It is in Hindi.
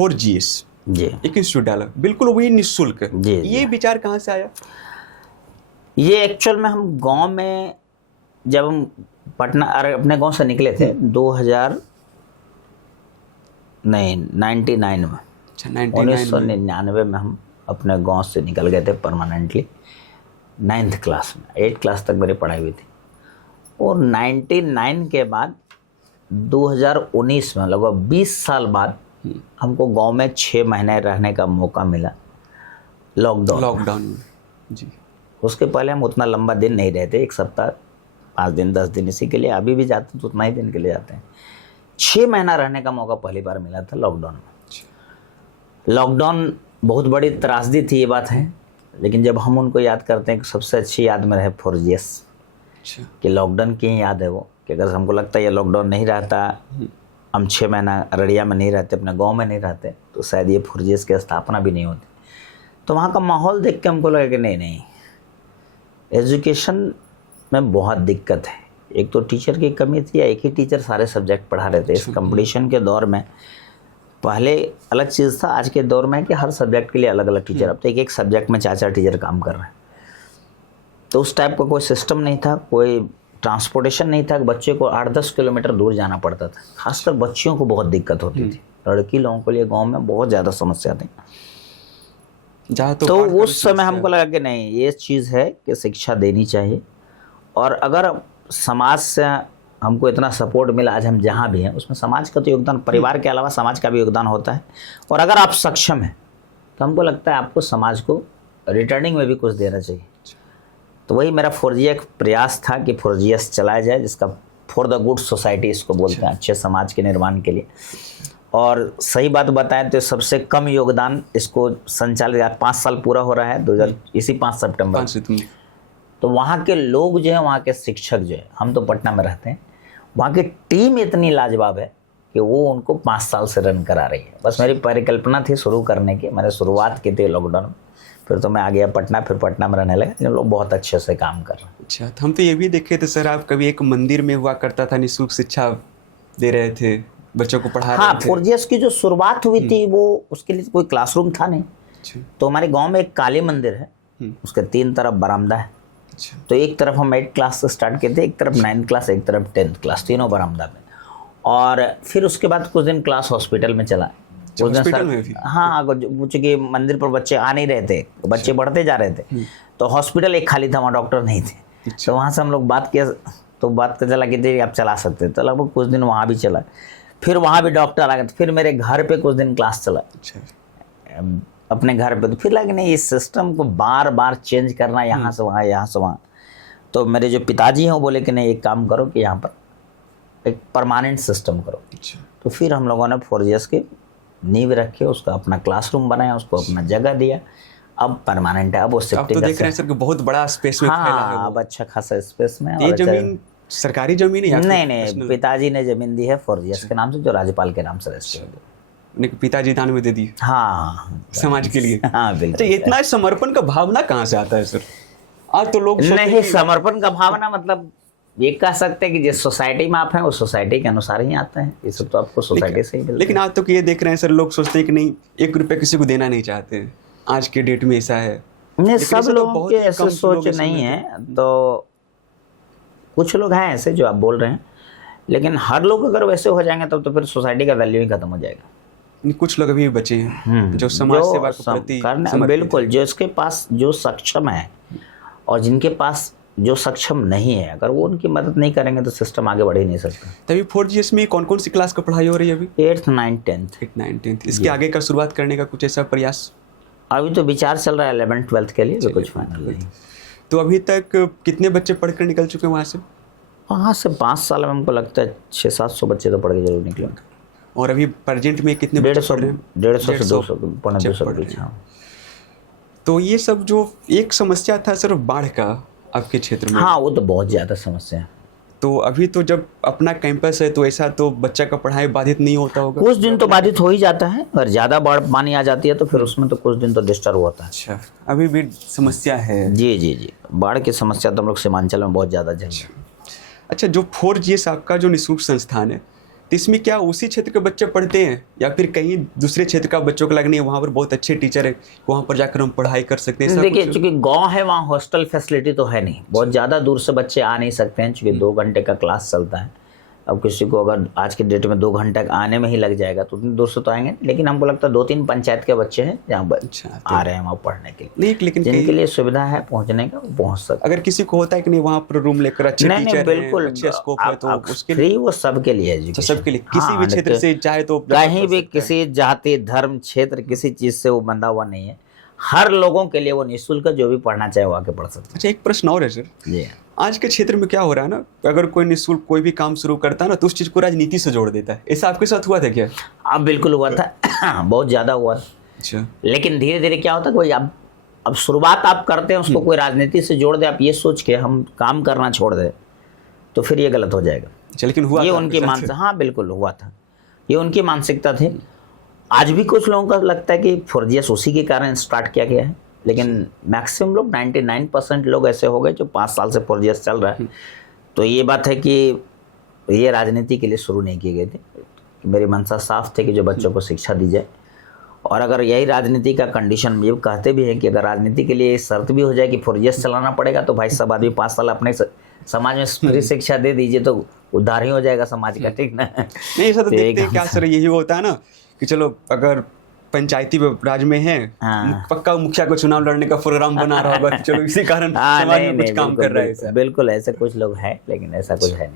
4GS जी एक इंस्टीट्यूट डाला, बिल्कुल वही निःशुल्क। जी। ये विचार कहाँ से आया? ये एक्चुअल में हम गांव में जब हम पटना अपने गांव से निकले थे 99 में, अच्छा 99 में। 1999 में हम अपने गांव से निकल गए थे परमानेंटली 9th क्लास में। 8th क्लास तक मेरी पढ़ाई हुई थी। और 99 के बाद 2019 में लगभग 20 साल बाद हमको गांव में 6 महीने रहने का मौका मिला लॉकडाउन में। जी। उसके पहले हम उतना लंबा दिन नहीं रहते, 1 सप्ताह 5 दिन 10 दिन इसी के लिए। अभी भी जाते हैं तो उतना ही दिन के लिए जाते हैं। 6 महीना रहने का मौका पहली बार मिला था लॉकडाउन में। लॉकडाउन बहुत बड़ी त्रासदी थी, ये बात है, लेकिन जब हम उनको याद करते हैं कि सबसे अच्छी याद में रहे 4GS कि लॉकडाउन की ही याद है वो, कि अगर हमको लगता है ये लॉकडाउन नहीं रहता, हम 6 महीना अररिया में नहीं रहते, अपने गांव में नहीं रहते, तो शायद ये 4GS की स्थापना भी नहीं होती। तो वहाँ का माहौल देख के हमको लगा कि नहीं, एजुकेशन में बहुत दिक्कत है। एक तो टीचर की कमी थी, या एक ही टीचर सारे सब्जेक्ट पढ़ा रहे थे। इस कंपटीशन के दौर में पहले अलग चीज़ था, आज के दौर में कि हर सब्जेक्ट के लिए अलग अलग टीचर। अब तो एक सब्जेक्ट में 4 टीचर काम कर रहे हैं। तो उस टाइप का कोई सिस्टम नहीं था, कोई ट्रांसपोर्टेशन नहीं था। बच्चे को 8-10 किलोमीटर दूर जाना पड़ता था। खासकर बच्चियों को बहुत दिक्कत होती थी। लड़की लोगों के लिए गांव में बहुत ज़्यादा समस्या थी। तो उस समय हमको लगा कि नहीं, ये चीज़ है कि शिक्षा देनी चाहिए। और अगर समाज से हमको इतना सपोर्ट मिला, आज हम जहाँ भी हैं, उसमें समाज का तो योगदान, परिवार के अलावा समाज का भी योगदान होता है। और अगर आप सक्षम हैं तो हमको लगता है आपको समाज को रिटर्निंग में भी कुछ देना चाहिए। तो वही मेरा 4GS प्रयास था कि 4GS चलाया जाए, जिसका फॉर द गुड सोसाइटी इसको बोलते हैं, अच्छे समाज के निर्माण के लिए। और सही बात बताएं तो सबसे कम योगदान इसको संचालित 5 साल पूरा हो रहा है इसी 5 सितंबर। तो वहाँ के लोग जो है, वहाँ के शिक्षक जो है, हम तो पटना में रहते हैं, वहाँ की टीम इतनी लाजवाब है कि वो उनको 5 साल से रन करा रही है। बस मेरी परिकल्पना थी शुरू करने की, मैंने शुरुआत की थी लॉकडाउन, फिर तो मैं आ गया पटना, फिर पटना में रहने लगा। इन लोग बहुत अच्छे से काम कर रहे हैं। अच्छा, तो हम तो ये भी देखे थे सर, आप कभी एक मंदिर में हुआ करता था, निःशुल्क शिक्षा दे रहे थे, बच्चों को पढ़ा रहे थे। 4GS की जो शुरुआत हुई थी वो, उसके लिए कोई क्लासरूम था नहीं। तो हमारे गाँव में एक काली मंदिर है, उसके 3 तरफ बरामदा है। तो एक तरफ हम 8th क्लास से स्टार्ट किए थे, एक तरफ 9th क्लास, एक तरफ 10th क्लास, तीनों बरामदा में। और फिर उसके बाद कुछ दिन क्लास हॉस्पिटल में चला। हॉस्पिटल में भी? हाँ, चूँकि मंदिर पर बच्चे आ नहीं रहे थे, बच्चे बढ़ते जा रहे थे, तो हॉस्पिटल एक खाली था, वहाँ डॉक्टर नहीं थे। तो वहाँ से हम लोग बात किया, तो बात का चला कि आप चला सकते, तो लगभग कुछ दिन वहाँ भी चला। फिर वहाँ भी डॉक्टर आ गए, फिर मेरे घर पे कुछ दिन क्लास चला अपने घर पे। तो फिर लगे नहीं, इस सिस्टम को बार बार चेंज करना, यहाँ से वहाँ, यहाँ से वहाँ। तो मेरे जो पिताजी हैं वो बोले कि नहीं, एक काम करो कि यहाँ पर एक परमानेंट सिस्टम करो। तो फिर हम लोगों ने 4GS की नींव रखी, उसका अपना क्लासरूम बनाया, उसको अपना जगह दिया। अब परमानेंट है। अब वो शिफ्टिंग तो देख रहे हैं सर कि बहुत बड़ा स्पेस में फैला है। अब अच्छा खासा स्पेस में। ये जमीन सरकारी जमीन है? नहीं, पिताजी ने जमीन दी है 4GS के नाम से, जो राज्यपाल के नाम से रजिस्टर्ड है। पिताजी दान में दे दी? हाँ, समाज के लिए। हाँ बिल्कुल। तो इतना समर्पण का भावना कहाँ से आता है सर? आज तो लोग नहीं, समर्पण का भावना मतलब ये कह सकते हैं कि जिस सोसाइटी में आप हैं उस सोसाइटी के अनुसार ही आते हैं। ये सब तो आपको सोसाइटी से ही मिलता है। लेकिन आज तो ये देख रहे हैं सर, लोग सोचते हैं कि नहीं, 1 रुपया किसी को देना नहीं चाहते। आज के डेट में ऐसा है। नहीं, सब लोगों की ऐसे सोच नहीं है। तो कुछ लोग हैं ऐसे जो आप बोल रहे हैं, लेकिन हर लोग अगर वैसे हो जाएंगे तब तो फिर सोसाइटी का वैल्यू ही खत्म हो जाएगा। कुछ लोग अभी बचे हैं जो समाज सेवा के प्रति बिल्कुल, जो इसके पास जो सक्षम है और जिनके पास जो सक्षम नहीं है, अगर वो उनकी मदद नहीं करेंगे तो सिस्टम आगे बढ़ ही नहीं सकता। तभी 4GS में कौन कौन सी क्लास का पढ़ाई हो रही है अभी? 8th 9th 10th। इसके आगे का शुरुआत करने का कुछ ऐसा प्रयास? अभी तो विचार चल रहा है 11th 12th के लिए, कुछ फाइनल नहीं। तो अभी तक कितने बच्चे पढ़कर निकल चुके हैं वहाँ से? वहाँ से 5 साल में हमको लगता है 600-700 बच्चे तो पढ़ के जरूर निकले। और अभी प्रेजेंट में कितने? 150 से 200, 250 के बीच। तो ये सब जो एक समस्या था सिर्फ बाढ़ का आपके क्षेत्र में? हाँ, वो तो बहुत ज़्यादा समस्या है। तो अभी तो जब अपना कैंपस है तो ऐसा तो बच्चा का पढ़ाई बाधित नहीं होता होगा? कुछ दिन तो बाधित हो ही जाता है, और ज़्यादा बाढ़ पानी आ जाती है तो फिर उसमें तो कुछ दिन तो डिस्टर्ब होता है। अच्छा, अभी भी समस्या है? जी, बाढ़ की समस्या तो हम लोग सीमांचल में बहुत ज़्यादा झेल। अच्छा, जो 4GS आपका जो निःशुल्क संस्थान है, तो इसमें क्या उसी क्षेत्र के बच्चे पढ़ते हैं या फिर कहीं दूसरे क्षेत्र का बच्चों को लगने वहाँ पर बहुत अच्छे टीचर है, वहाँ पर जाकर हम पढ़ाई कर सकते हैं? ऐसा देखिए कुछ? चूंकि गांव है वहाँ हॉस्टल फैसिलिटी तो है नहीं, बहुत ज़्यादा दूर से बच्चे आ नहीं सकते हैं, चूंकि 2 घंटे का क्लास चलता है। अब किसी को अगर आज के डेट में 2 घंटे आने में ही लग जाएगा तो उतनी दूर से तो आएंगे, लेकिन हमको लगता है 2-3 पंचायत के बच्चे हैं जहाँ अच्छा, आ रहे हैं वहाँ पढ़ने के लिए, नहीं लेकिन जिनके लिए सुविधा है पहुँचने का वो पहुँच सकते अगर किसी को होता है कि नहीं वहाँ पर रूम लेकर अच्छे नहीं टीचर बिल्कुल हैं, अच्छे स्कोप है, तो उसके लिए फ्री वो सबके लिए तो एजुकेशन, सबके लिए किसी भी क्षेत्र से चाहे तो कहीं भी किसी जाति धर्म क्षेत्र किसी चीज से वो बंधा हुआ नहीं है, हर लोगों के लिए वो निःशुल्क जो भी पढ़ना चाहे वो आके पढ़ सकते अच्छा, एक प्रश्न और है सर, हैं। आज के क्षेत्र में क्या हो रहा है ना, अगर कोई निःशुल्क कोई भी काम शुरू करता है ना तो उस चीज को राजनीति से जोड़ देता है। ऐसा आपके साथ हुआ था क्या? अब बिल्कुल हुआ था बहुत ज्यादा हुआ था, अच्छा, लेकिन धीरे धीरे क्या होता है कोई अब शुरुआत आप करते हैं उसको कोई राजनीति से जोड़ दे, आप ये सोच के हम काम करना छोड़ दे तो फिर ये गलत हो जाएगा। अच्छा, लेकिन हुआ ये था उनकी आपके साथ? मानसिकता, हाँ बिल्कुल हुआ था, ये उनकी मानसिकता थी। आज भी कुछ लोगों का लगता है कि फोर्जियस उसी के कारण स्टार्ट किया गया है, लेकिन मैक्सिमम लोग 99% लोग ऐसे हो गए जो 5 साल से फोर्जियस चल रहा है। तो ये बात है कि ये राजनीति के लिए शुरू नहीं किए गए थे, मेरी मंशा साफ थे कि जो बच्चों को शिक्षा दी जाए। और अगर यही राजनीति का कंडीशन, ये कहते भी हैं कि अगर राजनीति के लिए शर्त भी हो जाए कि फोर्जियस चलाना पड़ेगा तो भाई सब आदमी 5 साल अपने समाज में फ्री शिक्षा दे दीजिए तो उद्धार ही हो जाएगा समाज का, ठीक ना? नहीं ऐसा तो देखते हैं क्या सर, यही होता है ना कि चलो अगर पंचायती राज में है, हाँ। पक्का मुखिया को चुनाव लड़ने का प्रोग्राम बना रहा होगा, तो चलो इसी कारण समाज में कुछ काम कर रहा है सर। बिल्कुल ऐसे कुछ लोग हैं, लेकिन ऐसा कुछ है नहीं।